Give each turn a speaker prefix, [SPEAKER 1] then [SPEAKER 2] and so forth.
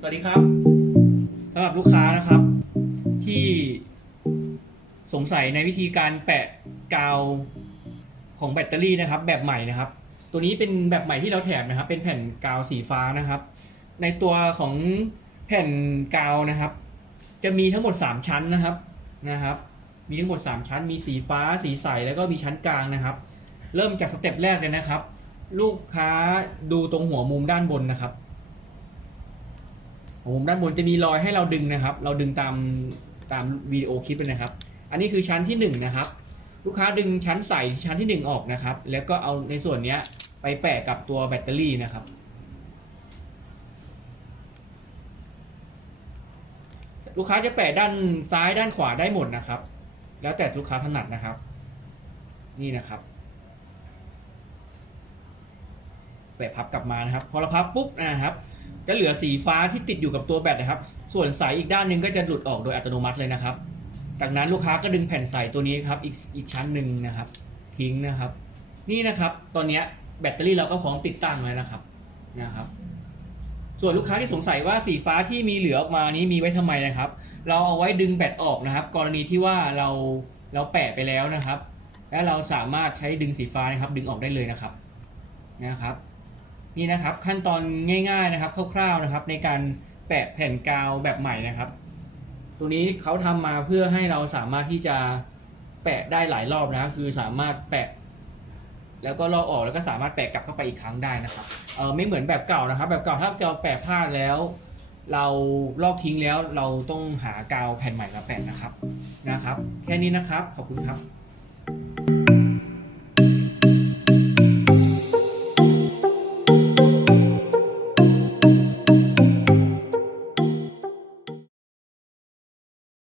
[SPEAKER 1] สวัสดีครับสำหรับลูกค้านะครับ ที่สงสัยในวิธีการแปะกาวของแบตเตอรี่นะครับ แบบใหม่นะครับ ตัวนี้เป็นแบบใหม่ที่เราแถมนะครับ เป็นแผ่นกาวสีฟ้านะครับ ในตัวของแผ่นกาวนะครับ จะมีทั้งหมด 3 ชั้นนะครับนะครับ มีทั้งหมด 3 ชั้น มีสีฟ้า สีใสแล้วก็มีชั้นกลางนะครับ เริ่มจากสเต็ปแรกเลยนะครับ ลูกค้าดูตรงหัวมุมด้านบนนะครับ หัวมุมด้านบนจะมีรอยให้เราดึงนะครับ เราดึงตามตามวิดีโอคลิปเลยนะครับ อันนี้คือชั้นที่หนึ่งนะครับ ลูกค้าดึงชั้นใสชั้นที่หนึ่งออกนะครับ แล้วก็เอาในส่วนนี้ไปแปะกับตัวแบตเตอรี่นะครับ ลูกค้าจะแปะด้านซ้ายด้านขวาได้หมดนะครับ แล้วแต่ลูกค้าถนัดนะครับ นี่นะครับแปะพับกลับมานะครับ พอเราพับปุ๊บนะครับ จะเหลือสีฟ้าที่ติดอยู่กับตัวแบตนะครับ ส่วนสายอีกด้านหนึ่งก็จะหลุดออกโดยอัตโนมัติเลยนะครับ จากนั้นลูกค้าก็ดึงแผ่นใสตัวนี้ครับอีกอีกชั้นหนึ่งนะครับ ทิ้งนะครับ นี่นะครับ ตอนนี้แบตเตอรี่เราก็พร้อมติดตั้งแล้วนะครับนะครับ ส่วนลูกค้าที่สงสัยว่าสีฟ้าที่มีเหลือออกมานี้มีไว้ทำไมนะครับ เราเอาไว้ดึงแบตออกนะครับ กรณีที่ว่าเราเราแปะไปแล้วนะครับ และเราสามารถใช้ดึงสีฟ้านะครับ ดึงออกได้เลยนะครับนะครับ นี่นะครับขั้นตอนง่าย ๆนะครับคร่าวๆนะครับ ในการแปะแผ่นกาวแบบใหม่นะครับ ตัวนี้เขาทำมาเพื่อให้เราสามารถที่จะแปะได้หลายรอบนะค,บคือสามารถแปะ แล้วก็ลอกออกแล้วก็สามารถแปะกลับเข้าไปอีกครั้งได้นะครับเออไม่เหมือนแบบเก่านะครับ แบบเก่าถ้าเราแปะพลาดแล้ว เราลอกทิ้งแล้วเราต้องหากาวแผ่นใหม่มาแปะนะครับนะครับ แค่นี้นะครับขอบคุณครับ